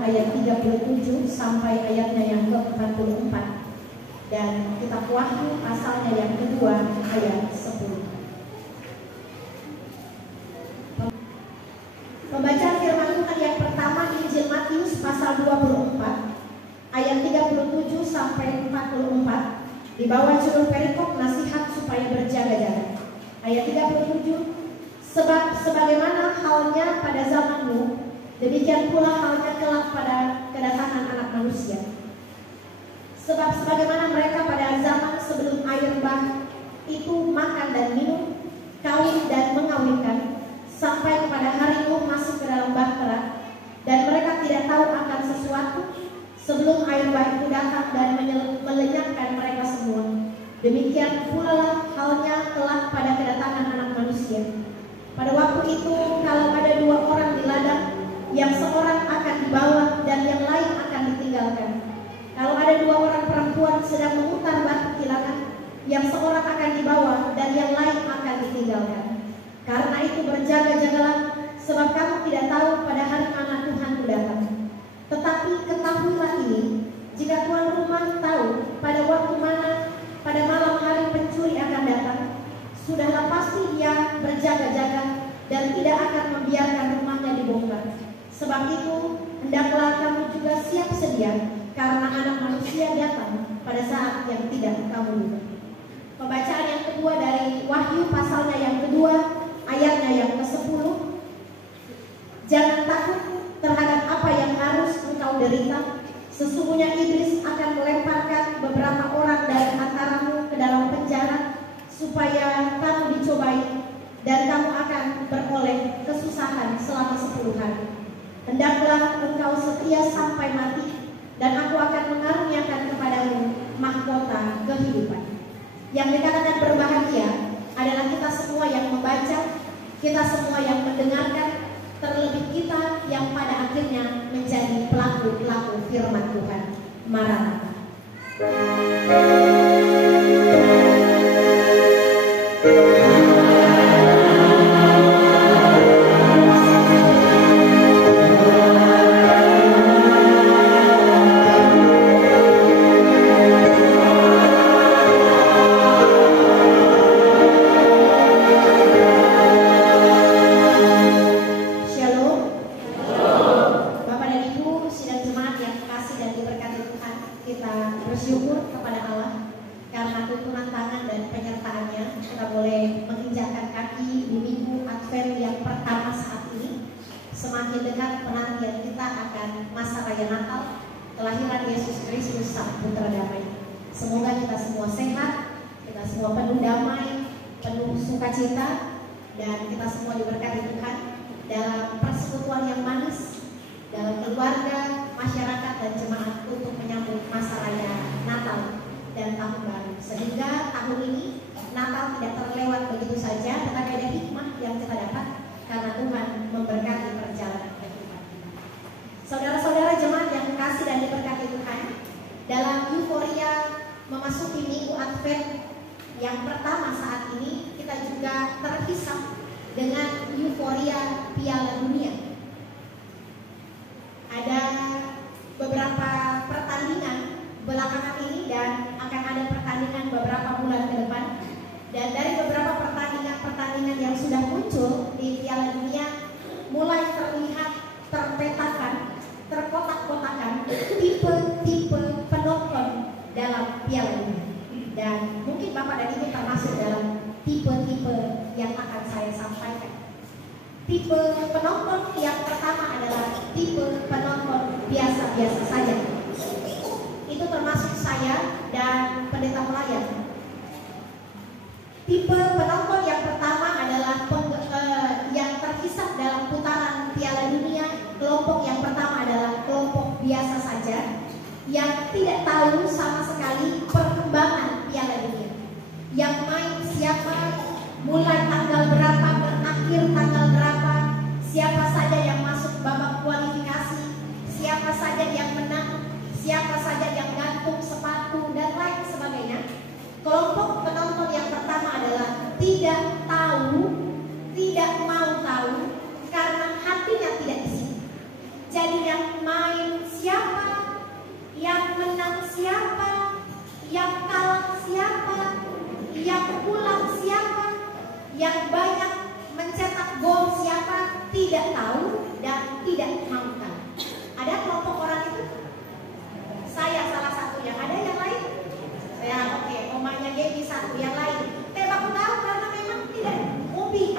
ayat 37 sampai ayatnya yang ke-44. Dan kitab Wahyu pasalnya yang kedua ayat 10. Pembacaan firman Tuhan yang pertama Injil Matius pasal 24 ayat 37 sampai 44 di bawah judul perikop nasihat supaya berjaga-jaga. Ayat 37, sebab sebagaimana halnya pada zamanmu, demikian pula halnya kelak pada kedatangan Anak Manusia. Sebab sebagaimana mereka pada zaman sebelum air bah itu makan dan minum, kawin dan mengawinkan, sampai kepada hari Nuh masuk ke dalam bahtera, dan mereka tidak tahu akan sesuatu sebelum air bah itu datang dan melenyapkan mereka semua. Demikian pula lah halnya kelak pada kedatangan Anak Manusia. Pada waktu itu, kalau ada dua orang di ladang, yang seorang akan dibawa dan yang lain akan ditinggalkan. Kalau ada dua orang perempuan sedang memutar batu kilangan, yang seorang akan dibawa dan yang lain akan ditinggalkan. Karena itu berjaga-jagalah, sebab kamu tidak tahu pada hari mana Tuhanmu datang. Tetapi ketahuilah ini, jika tuan rumah tahu pada waktu mana pada malam hari pencuri akan datang, sudahlah pasti dia berjaga-jaga dan tidak akan membiarkan rumahnya dibongkar. Sebab itu, hendaklah kamu juga siap sedia, karena Anak Manusia datang pada saat yang tidak kamu duga. Pembacaan yang kedua dari Wahyu pasalnya yang kedua, ayatnya yang ke-10. Jangan takut terhadap apa yang harus engkau derita. Sesungguhnya iblis akan melemparkan beberapa orang dari antaramu ke dalam penjara, supaya kamu dicobai, dan kamu akan beroleh kesusahan selama 10 hari. Hendaklah engkau setia sampai mati, dan aku akan mengaruniakan kepadamu mahkota kehidupan. Yang dikatakan berbahagia adalah kita semua yang membaca, kita semua yang mendengarkan, terlebih kita yang pada akhirnya menjadi pelaku-pelaku firman Tuhan. Maranatha. Jadi yang main tahu dan tidak mau tahu. Ada kelompok orang itu? Saya salah satu. Yang ada yang lain? Ya oke, omanya Gaby satu. Yang lain? Aku tahu karena memang tidak hobi.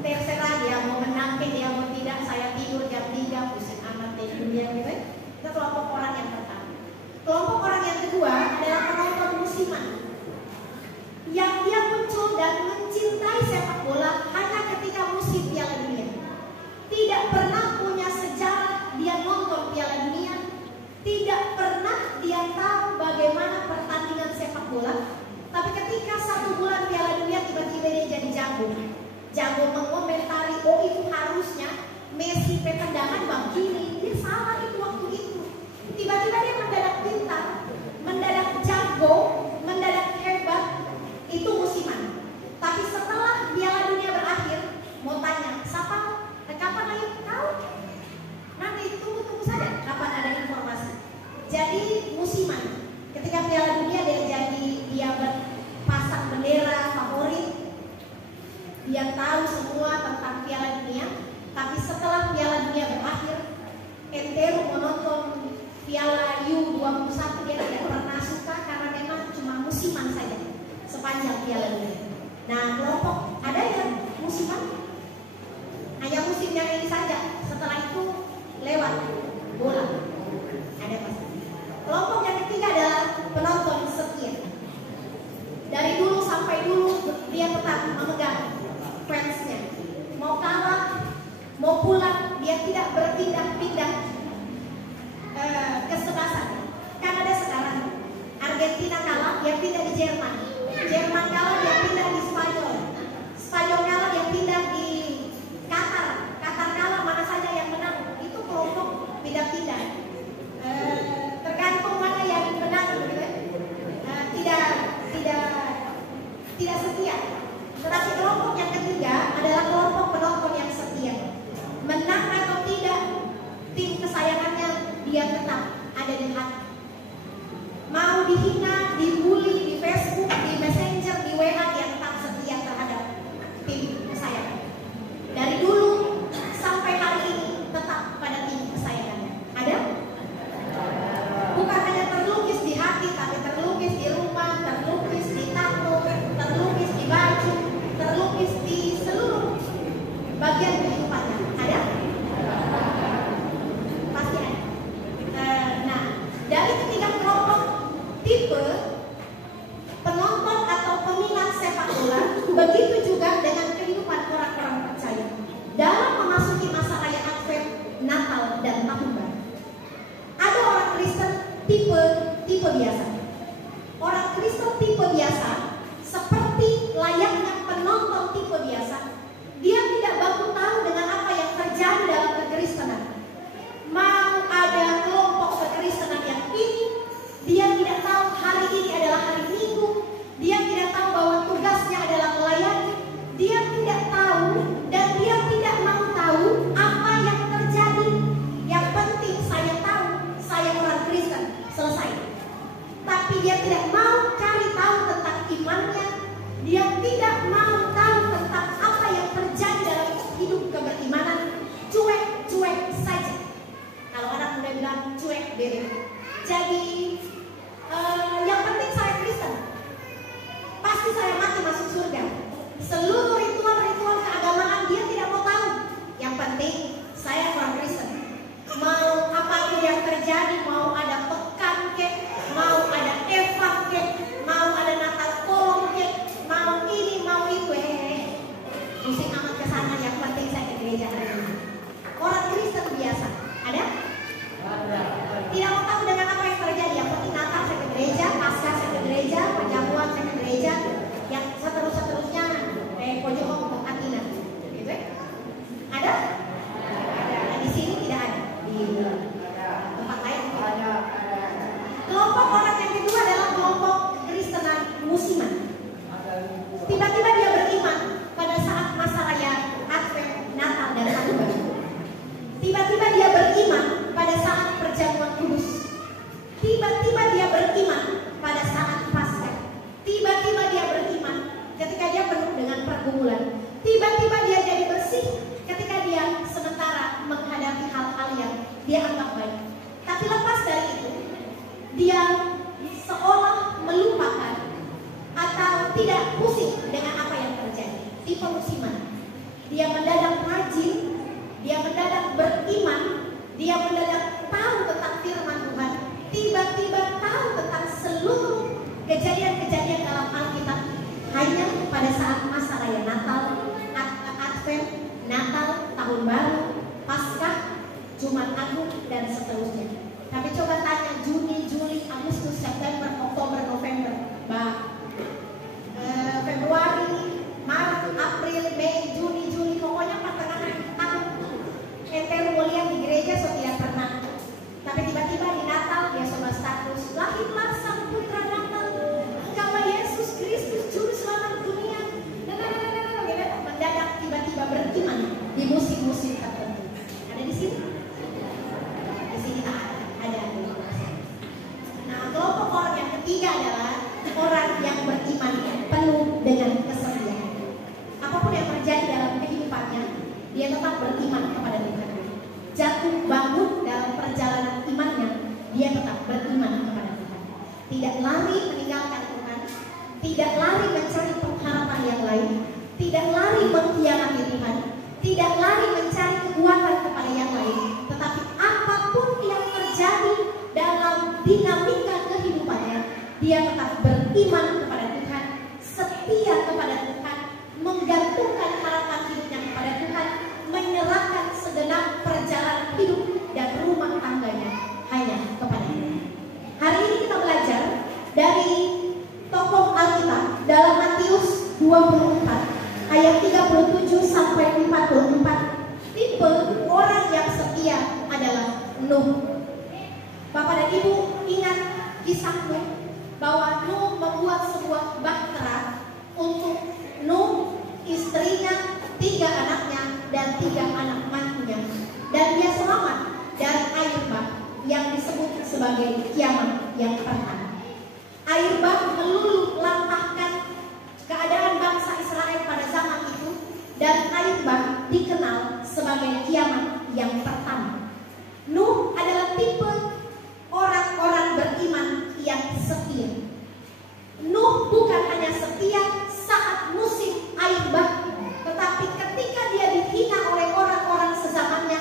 Terserah dia mau menangkin, dia mau tidak. Saya tidur jam 3, pusing amat deh dunia gitu. Itu kelompok orang yang pertama. Kelompok orang yang kedua adalah penonton musiman, yang dia muncul dan mencintai sepak bola hanya ketika musim Piala Dunia. Tidak pernah punya sejarah dia nonton Piala Dunia. Tidak pernah dia tahu bagaimana pertandingan sepak bola. Tapi ketika 1 bulan Piala Dunia tiba-tiba dia jadi jago. Jago mengomentari, oh itu harusnya Messi tendangan begini. Dia salah itu waktu itu. Tiba-tiba dia mendadak pintar, mendadak jago, mendadak hebat. Itu musiman. Tapi setelah Piala Dunia berakhir, mau tanya, siapa? Kapan lagi? Tahu? Nanti tunggu saja kapan ada informasi. Jadi musiman. Ketika Piala Dunia dia berpasang bendera favorit. Dia tahu semua tentang Piala Dunia. Tapi setelah Piala Dunia berakhir, Entero menonton Piala U21, dia tidak pernah suka karena memang cuma musiman saja sepanjang Piala Dunia. Nah, kelompok ada yang musiman hanya musimnya ini saja, setelah itu lewat bola. Ada pasti. Kelompok yang ketiga adalah penonton setia. Dari dulu sampai dulu dia tetap memegang fansnya. Mau kalah, mau pulang, dia tidak berpindah-pindah kesebelasan. Kan ada sekarang Argentina kalah, dia pindah di Jerman. Jerman kalah, dia pindah di Spanyol. Spanyol kalah, dia pindah di Qatar. Qatar kalah, mana saja yang menang. Itu kelompok pindah-pindah. Tergantung mana yang menang, gitu. Tidak setia. Tetapi kelompok yang ketiga adalah kelompok penonton yang setia. Menang atau tidak, tim kesayangannya dia tetap ada di hati. Mau dihina, dibully di Facebook, di Messenger, di WA, dia tetap setia terhadap tim kesayangan. Dari dulu sampai hari ini tetap pada tim kesayangannya. Ada? Bukan hanya terlukis di hati, tapi terlukis di rumah, terlukis di tato, terlukis di baju, terlukis di seluruh bagian kehidupannya. Ada? Pasti ada. Nah, dari ketiga kelompok tipe penonton atau peminat sepak bola, begitu juga dengan kehidupan orang-orang percaya dalam memasuki masa raya Advent, Natal, dan Tahun Baru. Ada orang Kristen tipe biasa. Orang Kristen tipe biasa seperti layaknya penonton tipe biasa. Dia tidak baku tahu dengan apa yang terjadi dalam kekristenan. Mau ada kelompok kekristenan yang ini, dia tidak tahu hari ini adalah hari Minggu. Dia tidak tahu bahwa tugasnya adalah melayani. Jumat Agung, dan seterusnya. Tapi coba tanya Juni, Juli, Agustus, September, Oktober, November, Februari, Maret, April, Mei, Juni, Juli, pokoknya pertengahan tahun. Ente mau lihat di gereja so tidak pernah. Tapi tiba-tiba di Natal dia coba status, lahirlah sang putra Natal, engkaulah Yesus Kristus juru selamat dunia. Mendadak tiba-tiba beriman di musim-musim tertentu. Ada di sini? Di sini ada. Nah, kelompok orang yang ketiga adalah orang yang beriman penuh dengan kesetiaan. Apapun yang terjadi dalam kehidupannya, dia tetap beriman kepada Tuhan. Jatuh bangun dalam perjalanan imannya, dia tetap beriman kepada Tuhan. Tidak lari meninggalkan Tuhan, tidak lari mencari pengharapan yang lain, tidak lari mengkhianati Tuhan, tidak lari mencari kekuatan kepada yang lain, tetapi apapun yang terjadi dalam dinamika kehidupannya, dia tetap beriman kepada Tuhan, setia kepada Tuhan, menggantungkan harapan hidupnya kepada Tuhan, menyerahkan segenap perjalanan hidup dan rumah tangganya hanya kepada Tuhan. Hari ini kita belajar dari tokoh Alkitab dalam Matius 24 ayat 37 sampai 44. Tipe orang yang setia adalah Nuh. Bapak dan Ibu ingat kisah Nuh, bahwa Nuh membuat sebuah bahtera untuk Nuh, istrinya, 3 anaknya, dan 3 anak mantunya. Dan dia selamat dari air bah yang disebut sebagai kiamat yang pertama. Air bah meluluh lantahkan keadaan bangsa Israel pada zaman itu, dan air bah dikenal sebagai kiamat yang pertama. Nuh adalah tipe orang-orang beriman yang setia. Nuh bukan hanya setia saat musim air bah, tetapi ketika dia dihina oleh orang-orang sezamannya,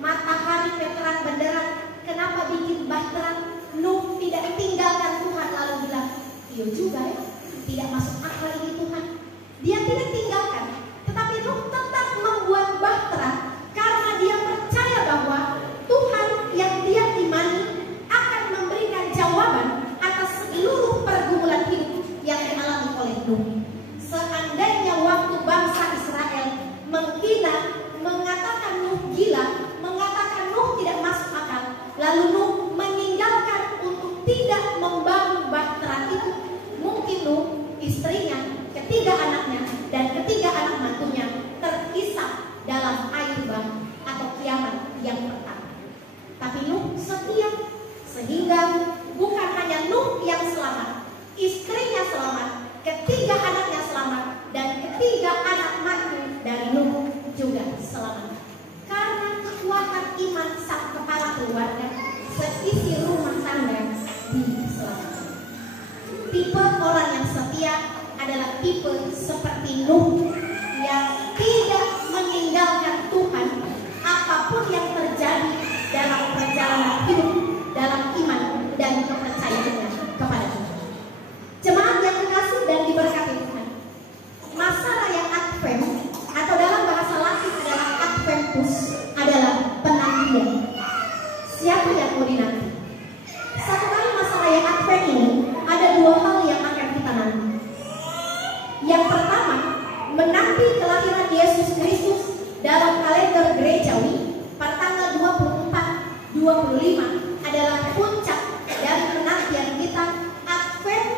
matahari terang benderang, kenapa bikin bahtera? Nuh tidak tinggalkan Tuhan lalu bilang, iya juga ya, tidak masuk akal ini Tuhan. Dia tidak tinggalkan, tetapi Nuh tetap membuat bahtera karena dia percaya bahwa Tuhan yang dia imani akan memberikan jawaban atas seluruh pergumulan hidup yang dialami oleh Nuh. Seandainya waktu bangsa Israel menghina, mengatakan Nuh gila, mengatakan Nuh tidak masuk akal, lalu Nuh meninggalkan untuk tidak membangun bahtera itu, mungkin Nuh, istrinya, 3 anaknya, dan 3 anak mantunya terhisap dalam air bah atau kiamat yang pertama. Tapi Nuh setia, sehingga bukan hanya Nuh yang selamat, istrinya selamat, 3 anaknya selamat, dan 3 anak mantu dari Nuh juga selamat. Karena kekuatan iman sang kepala keluarga, seisi rumah tangga diselamatkan. Tipe orang yang setia adalah tipe seperti Nuh yang tidak meninggalkan Tuhan apapun yang terjadi dalam perjalanan hidup, dalam iman dan kepercayaannya kepada Tuhan. Jemaat yang kekasih dan diberkati Tuhan, masa raya Advent atau dalam bahasa Latin adalah Adventus adalah penantian. Siapa yang mau dinanti? Satu kali masa raya Advent ini ada 2 hal yang akan kita nanti. Yang pertama, menanti kelahiran Yesus Kristus dalam kalender gerejawi pada tanggal 24, 25 adalah puncak dari penantian kita. Advent,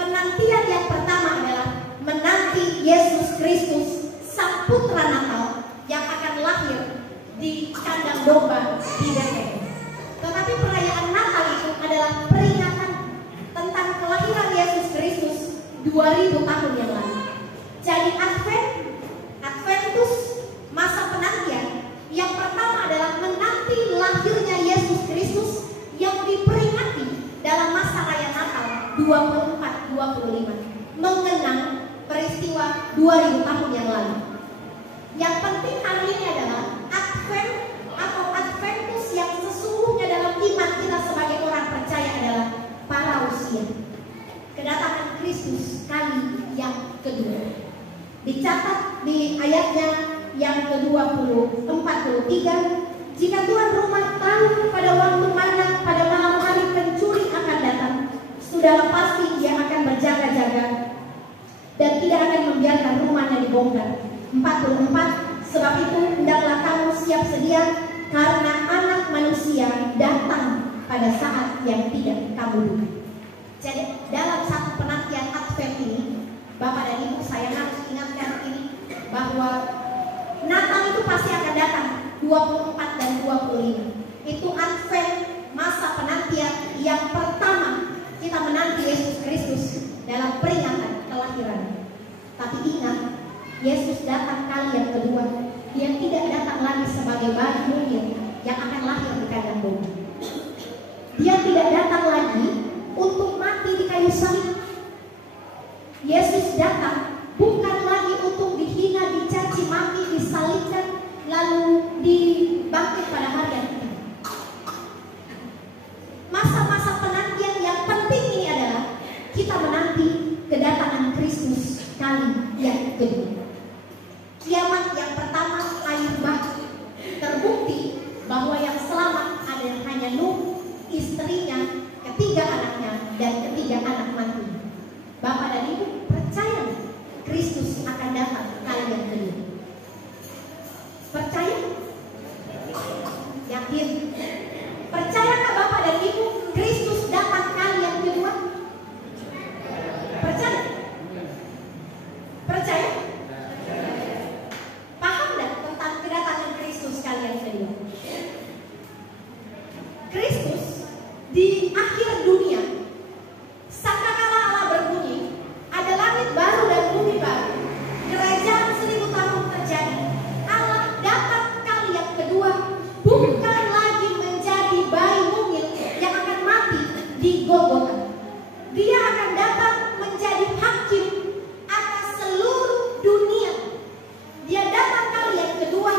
penantian yang pertama adalah menanti Yesus Kristus, sang putra Natal yang akan lahir di kandang domba di Bethlehem. Tetapi perayaan Natal itu adalah peringatan tentang kelahiran Yesus Kristus 2000 tahun yang lalu. Jadi Adventus, masa penantian yang pertama adalah menanti lahirnya Yesus Kristus yang diperingati dalam masa raya Natal 24-25, mengenang peristiwa 2000 tahun yang lalu. Yang penting hari ini adalah Advent atau Adventus yang sesungguhnya dalam iman kita sebagai orang percaya adalah parousia, kedatangan Kristus kali yang kedua. Dicatat di ayatnya yang ke-43, Jika tuan rumah tahu pada waktu mana pada malam hari pencuri akan datang, sudahlah pasti dia akan berjaga-jaga dan tidak akan membiarkan rumahnya dibongkar. 44. Sebab itu hendaklah kamu siap sedia, karena Anak Manusia datang pada saat yang tidak kamu duga. Jadi dalam satu penantian Advent ini, Bapak dan Ibu, saya harus ingatkan ini bahwa Natal itu pasti akan datang 24 dan 25. Itu Advent, masa penantian yang pertama kita menanti Yesus Kristus dalam peringatan kelahiran. Tapi ingat, Yesus datang kali yang kedua. Dia tidak datang lagi sebagai bayi mungil yang akan lahir di kandang bumi. Dia tidak datang lagi untuk mati di kayu salib. Yesus datang bukan lagi untuk dihina, dicaci maki, disalibkan, lalu dibangkit pada hari yang ketiga. Masa-masa penantian yang penting ini adalah kita menanti kedatangan Kristus kali yang kedua. Kiamat yang pertama air bah, terbukti bahwa yang selamat adalah hanya Nuh, istrinya, ketiga anaknya, dan ketiga anak mantunya. Bapak dan Ibu, percaya Kristus akan datang kali yang kedua? Percaya? Yakin? Percayakah Bapak dan Ibu Kristus datang kali yang kedua? Percaya? Percaya? Paham tidak tentang kedatangan Kristus kali yang kedua? Kristus di akhir dunia, sangkakala Allah berbunyi, ada langit baru dan bumi baru, kerajaan 1000 tahun terjadi. Allah datang kali yang kedua bukan lagi menjadi bayi mungil yang akan mati di Golgota. Dia akan datang menjadi hakim atas seluruh dunia. Dia datang kali yang kedua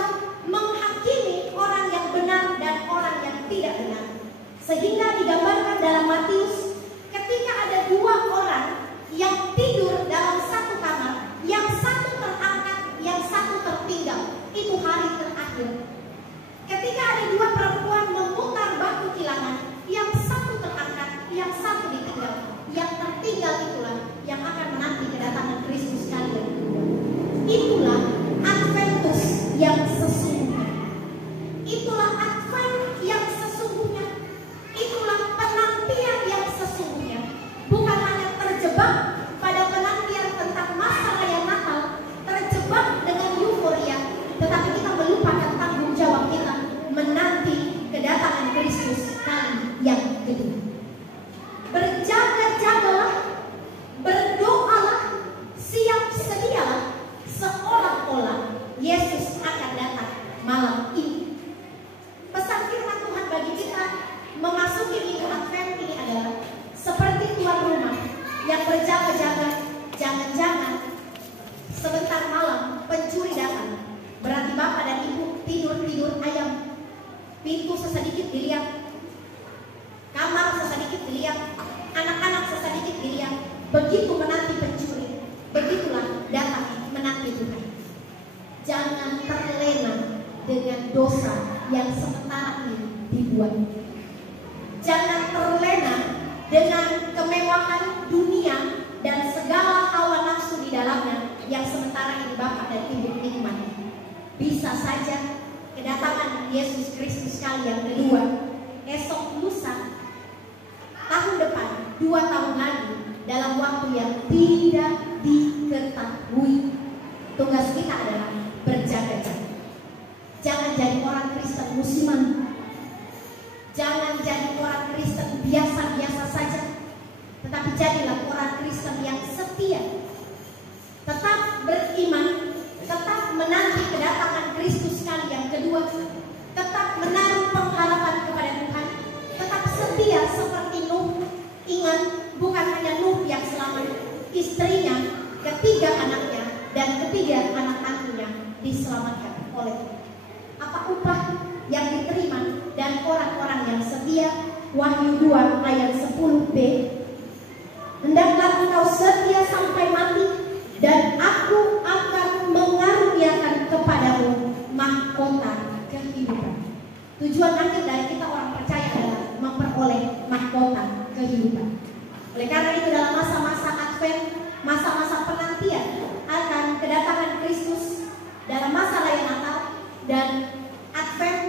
menghakimi orang yang benar dan orang yang tidak benar. Sehingga digambarkan dalam Matius, ketika ada dua orang yang tidur dalam satu kamar, yang satu terangkat, yang satu tertinggal, itu hari terakhir. Ketika ada dua perempuan memutar batu kilangan, yang satu terangkat, yang satu ditinggal, yang tertinggal itulah yang akan menanti kedatangan Kristus kali yang kedua. Itulah Adventus yang sesungguhnya. Itulah Advent yang sesungguhnya. Itulah penantian yang sesungguhnya. Bukan hanya terjebak pada penantian tentang masa raya Natal, terjebak dengan euforia, tetapi kita melupakan tanggung jawab kita menanti kedatangan Kristus kali yang kedua. Berjaga-jagalah, berdoalah, siap sedialah, seolah-olah Yesus akan datang malam ini. Pesan firman Tuhan bagi kita memasuki minggu Advent ini adalah seperti tuan rumah yang berjaga-jaga. Jangan-jangan sebentar malam pencuri datang. Berarti Bapak dan Ibu tidur-tidur ayam. Pintu sesedikit dilihat, kamar sesedikit dilihat, anak-anak sesedikit dilihat. Begitu menanti pencuri, begitulah datang menanti Tuhan. Jangan terlena dengan dosa yang sementara ini dibuat. Jangan terlena dengan kemewahan dunia dan segala hawa nafsu di dalamnya yang sementara ini Bapak dan Ibu nikmati. Bisa saja kedatangan Yesus Kristus kali yang kedua esok lusa, tahun depan, 2 tahun lagi, dalam waktu yang tidak diketahui. Tugas kita adalah berjaga-jaga. Jangan jadi orang Kristen musiman. Jangan jadi orang Kristen biasa-biasa saja. Tetapi jadilah orang Kristen yang setia. Tetap beriman, tetap menanti kedatangan Kristus kali yang kedua, tetap menaruh pengharapan kepada Tuhan, tetap setia seperti Nuh. Ingat, bukan hanya Nuh yang selamat, istrinya, ketiga anaknya, dan ketiga anak mantunya diselamatkan oleh Tuhan. Apa upah yang diterima dan orang-orang yang setia? Wahyu 2 ayat 10b. Hendaklah engkau setia sampai mati, dan aku akan mengaruniakan kepadamu mahkota kehidupan. Tujuan akhir dari kita orang percaya adalah memperoleh mahkota kehidupan. Oleh karena itu dalam masa-masa Advent, masa-masa penantian akan kedatangan Kristus, dalam masa raya Natal dan Advent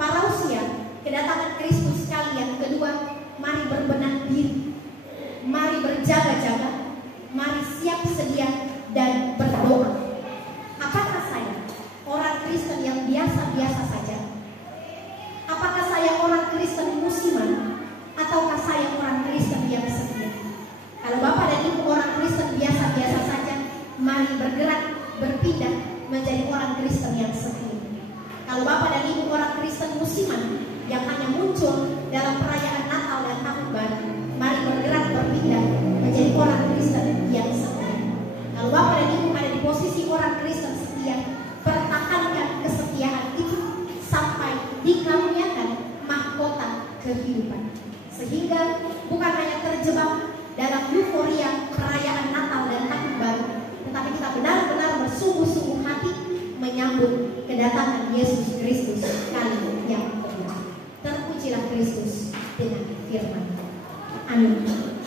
Parousia, kedatangan Kristus kali yang kedua, mari berbenah diri, mari berjaga-jaga, mari siap sedia dan berdoa. Apakah saya orang Kristen yang biasa-biasa saja? Apakah saya orang Kristen musiman? Ataukah saya orang Kristen yang setia? Kalau Bapak dan Ibu orang Kristen biasa-biasa saja, mari bergerak, berpindah menjadi orang Kristen yang setia. Kalau Bapak dan Ibu orang Kristen musiman yang hanya muncul dalam perayaan Natal dan Tahun Baru, mari bergerak, berpindah menjadi orang Kristen yang setia. Kalau Bapak dan Ibu ada di posisi orang Kristen setia, pertahankan kesetiaan itu sampai dikaruniakan mahkota kehidupan, sehingga bukan hanya terjebak dalam euforia perayaan Natal dan Tahun Baru, tetapi kita benar-benar bersungguh-sungguh hati menyambut kedatangan Yesus Kristus kali yang kedua. Terpujilah Kristus dengan firman. Amin.